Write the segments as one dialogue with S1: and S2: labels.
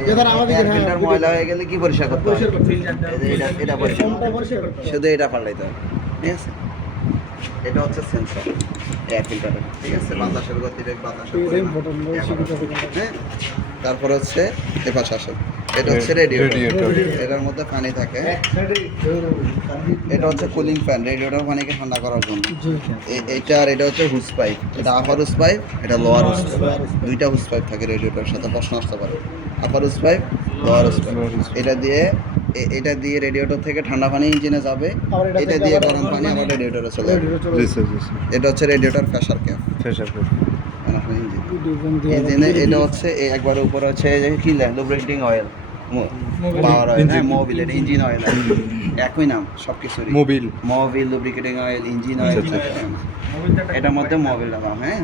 S1: Filter ময়লা হয়ে গেলে কি পরিষ্কার করতে হবে এটা এটা পরিষ্কার। শুধু এটা পাল্টাইতে হবে ঠিক আছে? এটা হচ্ছে সেন্সর এয়ার ফিল্টারের ঠিক আছে? বাতাসের গতিবেগ বাতাসের
S2: এটা
S1: পরিমাণ,
S2: important,
S1: এয়ার
S2: শিখতে হবে।
S1: হ্যাঁ? তারপর হচ্ছে এটা হচ্ছে রেডিয়েটর এটার মধ্যে পানি থাকে। এটা হচ্ছে কুলিং ফ্যান রেডিয়েটর পানিকে ঠান্ডা করার জন্য।
S2: জি
S1: এ- এইটা আর এটা হচ্ছে হুস পাইপ এটা আপার হুস পাইপ এটা লোয়ার হুস পাইপ দুইটা হুস পাইপ থাকে রেডিয়েটরের সাথে প্রশ্ন আসতে পারে। Upper pipe lower pipe. এটা দিয়ে এটা দিয়ে রেডিয়েটর থেকে ঠান্ডা পানি ইঞ্জিনে যাবে।
S2: এটা
S1: দিয়ে গরম পানি আবার
S2: মানে
S1: রেডিয়েটরে চলে যাবে। এটা হচ্ছে রেডিয়েটর প্রেসার ক্যাপ
S3: ফ্রেশার করে
S1: ইঞ্জিন এটা হচ্ছে এই একবারে উপরে হচ্ছে কি lubricating oil power oil. Mobil এটা ইঞ্জিন অয়েল একই নাম সব কিছুরই
S3: Mobil
S1: Mobil lubricating oil engine oil এটার মধ্যে মোবিল দাম হ্যাঁ।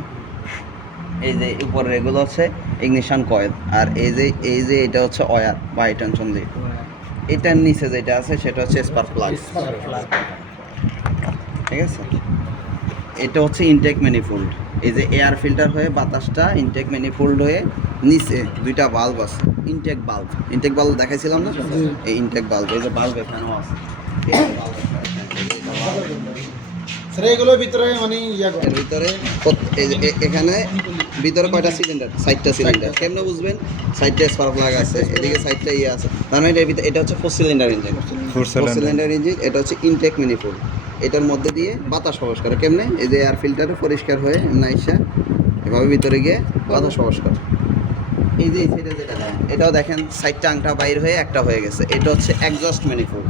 S1: এই যে উপরে এগুলো হচ্ছে ইগনিশন কয়েল আর এই যে এই যে এটা হচ্ছে অয়ার বা টেনশন লিড এটার নিচে যেটা আছে সেটা হচ্ছে স্পার্ক প্লাগ ঠিক আছে? এটা হচ্ছে ইনটেক ম্যানিফোল্ড এই যে এয়ার ফিল্টার হয়ে বাতাসটা ইনটেক ম্যানিফোল্ড হয়ে নিচে দুইটা বাল্ব আছে। ইনটেক বাল্ব ইনটেক বাল্ব দেখাইছিলাম না? এই ইনটেক বাল্ব এই যে বাল্ব এখানেও আছে।
S2: এগুলোর ভিতরে মানে
S1: এখানে ভিতরে কয়টা সিলিন্ডার সাইডটা সিলিন্ডার কেমনে বুঝবেন? সাইডটা স্পার্ক প্লাগ আছে এদিকে সাইডটা ইয়ে আছে। তার মানে এটা ভিতরে এটা হচ্ছে four cylinder engine
S3: four cylinder
S1: cylinder engine এটা হচ্ছে ইনটেক মিনিফুল এটার মধ্যে দিয়ে বাতাস প্রবেশ করে। কেমনে? এই যে এয়ার ফিল্টারে পরিষ্কার হয়ে নাইসা এভাবে ভিতরে গিয়ে বাতাস প্রবেশ করে। এই যে এই সাইডে যেটা দেখেন এটাও দেখেন সাইডটা আংটা বাইর হয়ে একটা হয়ে গেছে। এটা হচ্ছে এক্সস্ট ম্যানিফোল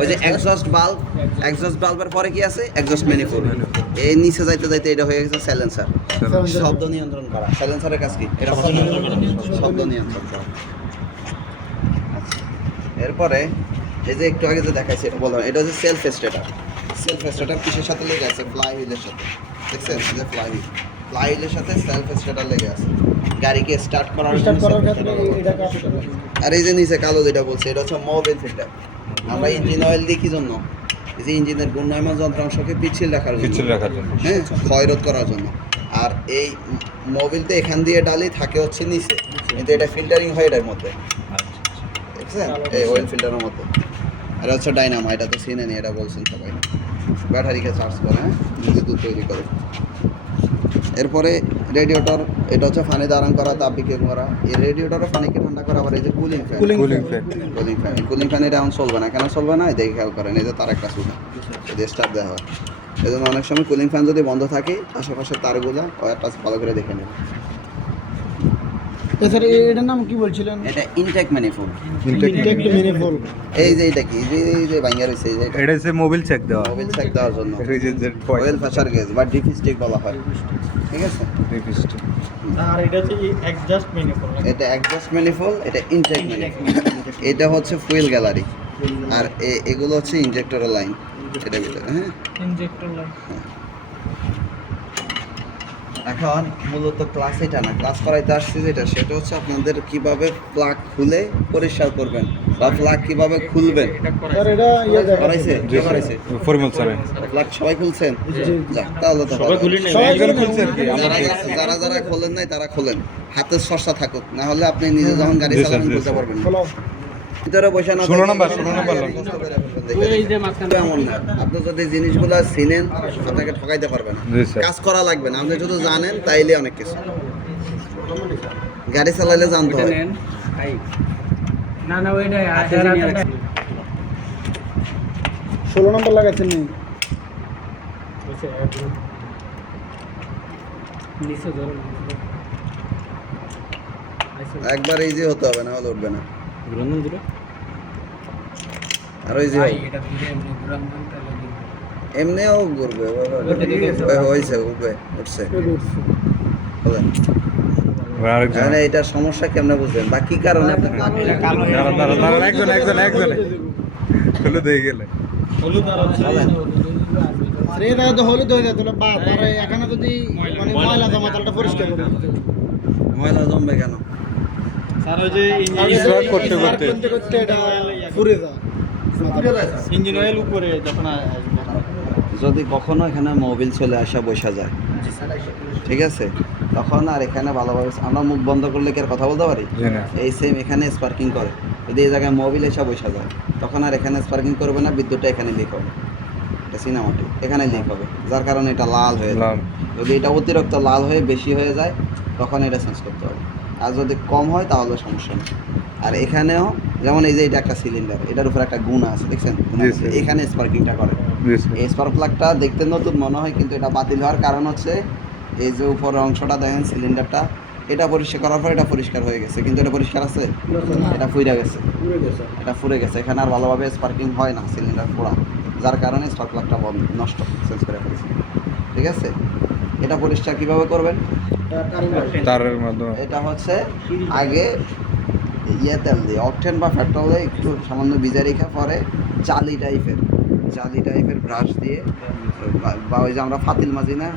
S1: ওই যে এক্সস্ট বাল্ব এক্সস্ট বাল্বের পরে কি আছে? এক্সস্ট ম্যানিফোল এই নিচে যাইতে যাইতে এটা হয়ে গেছে সাইলেন্সার শব্দ নিয়ন্ত্রণ করা। সাইলেন্সারের কাজ কি? এটা শব্দ নিয়ন্ত্রণ করা। এরপরে এই যে একটু আগে যে দেখাইছে এটা বললাম এটা হচ্ছে সেলফ স্টেটার সেলফ স্টেটার কিসের সাথে লেগে আছে? ফ্লাই হুইলের সাথে। দেখছেন? যে ফ্লাই হুইল ফ্লাই সাথে সেলফ স্টেটার লেগে আছে। গাড়িকে স্টার্ট করার
S2: স্টার্ট করার ক্ষেত্রে এটা কাজ
S1: আর এই যে নিচে কালো যেটা বলছে এটা হচ্ছে মোবিল ফিল্টার আমরা ইঞ্জিন অয়েল দিই কি জন্য? এই যে ইঞ্জিনের গুণায়মান যন্ত্রাংশকে পিছিল রাখার জন্য।
S3: পিছনে রাখার জন্য।
S1: হ্যাঁ ক্ষয়রোধ করার জন্য। আর এই মোবিলতে এখান দিয়ে ডালি থাকে হচ্ছে নিচে। কিন্তু এটা ফিল্টারিং হয় এটার মধ্যে। দেখছেন এই অয়েল ফিল্টারের মধ্যে। এটা হচ্ছে ডাইনামা এটা তো চিনেনি এটা বলছেন সবাই। ব্যাটারিকে চার্জ করে হ্যাঁ? নিজে দুধ তৈরি করে। এরপরে রেডিয়েটর এটা হচ্ছে ফানি দাঁড়ান করা তাপ বিক্রিয়া করা। এই রেডিয়েটরে পানিকে ঠান্ডা করা আবার এই যে cooling fan
S3: cooling fan
S1: cooling fan cooling fan এটা এখন চলবে না। কেন চলবে না? দেখে খেয়াল করেন এই যে তার একটা সুবিধা যদি স্টার্ট দেওয়া। হয় এই জন্য অনেক সময় কুলিং ফ্যান যদি বন্ধ থাকে আশেপাশের তারগুলো ওয়ারটা ভালো করে দেখে নেবে।
S2: স্যার এটার নাম কি বলছিলেন?
S1: এটা ইনটেক ম্যানিফোল্ড
S2: ইনটেক মেনিফোল
S1: এই যে এটা কি? এই যে এই যে ভাঙ্গা রয়েছে এই যে এটা।
S3: হচ্ছে মোবিল চেক দেওয়া।
S1: চেক দেওয়ার জন্য। প্রেসার গেজ বা ডিপিস্টিক বলা হয়। ঠিক আছে?
S2: আর এটা হচ্ছে অ্যাডজাস্ট মেনিফল
S1: এটা অ্যাডজাস্ট ম্যানিফোল্ড এটা ইনটেক ম্যানিফোল্ড এটা হচ্ছে ফুয়েল গ্যালারি আর এ- এগুলো হচ্ছে ইনজেক্টরের লাইন এটা ভিতরে হ্যাঁ?
S2: ইনজেক্টর লাইন
S1: এখন মূলত ক্লাস এটা না ক্লাস করাইতে আসছি যেটা সেটা হচ্ছে আপনাদের কীভাবে প্লাগ খুলে পরিষ্কার করবেন বা প্লাগ কীভাবে খুলবেন।
S2: ইয়ে দেখা
S1: করাইছে? করাইছে?
S3: ফরিমল স্যার।
S1: প্লাগ সবাই খুলছেন? তাহলে তো যারা যারা খোলেন নাই তারা খোলেন। হাতের সরসা থাকুক না হলে আপনি নিজে যখন গাড়ি চালাবেন
S3: জি
S1: খুলতে পারবেন না।
S2: বলো
S1: ভিতরে বসে না
S3: ষোলো
S1: থেকে
S3: ষোলো নাম্বার
S1: গাড়ি
S3: লোক।
S1: কষ্ট করে ফেলবেন, দেখে দেখে। এমন না? আপনি যদি জিনিসগুলো চিনেন আপনাকে ঠকাইতে পারবে না। কাজ করা লাগবে না। আপনি যদি জানেন তাইলে অনেক কিছু। গাড়ি চালাইলে জানতে হয়।
S4: না না ওইটাই হাজার হাজার টাকা।
S2: ষোলো নম্বর লাগাচ্ছেন নি?
S4: নিচে ধরো না।
S1: একবার ইজি হতে হবে না হলে উঠবে না।
S4: ঘুরানো দূরে?
S1: আরও
S4: এটা তাহলে দিবে।
S1: এমনিও ঘুরবে। ওই হয়েছে উঠবে উঠছে। বলেন। মানে এটার সমস্যা কেমনে বুঝবেন? বা কি কারণে।
S4: এটা হয়ে
S3: একজন একজন একজন। গেলে।
S2: আরে হলুদ হয়ে যেত বা তার এখানে যদি মানে ময়লা জমা তাহলে পরিষ্কার করে
S1: ময়লা জমবে কেন?
S2: আর ওই যে
S3: Start করতে করতে।
S2: করতে করতে এটা ফুরে যায়।
S5: ইঞ্জিন অয়েল উপরে যখন
S1: যদি কখনো এখানে মোবিল চলে আসা বসা যায়। ঠিক আছে? তখন আর এখানে ভালোভাবে আমরা মুখ বন্ধ করলে কি আর কথা বলতে পারি? এই সেম এখানে স্পার্কিং করে। যদি এই জায়গায় মোবিল এসে বসা যায় তখন আর এখানে স্পার্কিং করবে না বিদ্যুৎটা এখানে লিক হবে। এটা সিনেমাটি এখানে লিক হবে। যার কারণে এটা লাল হয়ে যায়। যদি এটা অতিরিক্ত লাল হয়ে বেশি হয়ে যায় তখন এটা চেঞ্জ করতে হবে। আর যদি কম হয় তাহলে সমস্যা নেই। আর এখানেও যেমন এই যে এটা একটা সিলিন্ডার এটার উপর একটা গুণ আছে দেখছেন।
S3: স্যার।
S1: এখানে স্পার্কিংটা করে। এই স্পার্ক প্লাগটা দেখতে নতুন মনে হয় কিন্তু এটা বাতিল হওয়ার কারণ হচ্ছে এই যে উপরের অংশটা দেখেন সিলিন্ডারটা এটা পরিষ্কার করার পর এটা পরিষ্কার হয়ে গেছে। কিন্তু এটা পরিষ্কার আছে? এটা ফুইরা গেছে। এটা ফুরে গেছে। এখানে আর ভালোভাবে স্পার্কিং হয় না সিলিন্ডার পোড়া যার কারণে স্পার্ক প্লাগটা বন্ধ নষ্ট চেঞ্জ করে ফেলেছে। ঠিক আছে? এটা পরিষ্কার কীভাবে করবেন?
S3: তারের মাধ্যমে।
S1: এটা হচ্ছে আগে ইয়ে তেল দিয়ে অকটেন বা পেট্রোলে একটু সামান্য ভিজা রেখে পরে জালি টাইপের জালি টাইপের ব্রাশ দিয়ে বা- বা ওই যে আমরা ফাতিল মাজি না?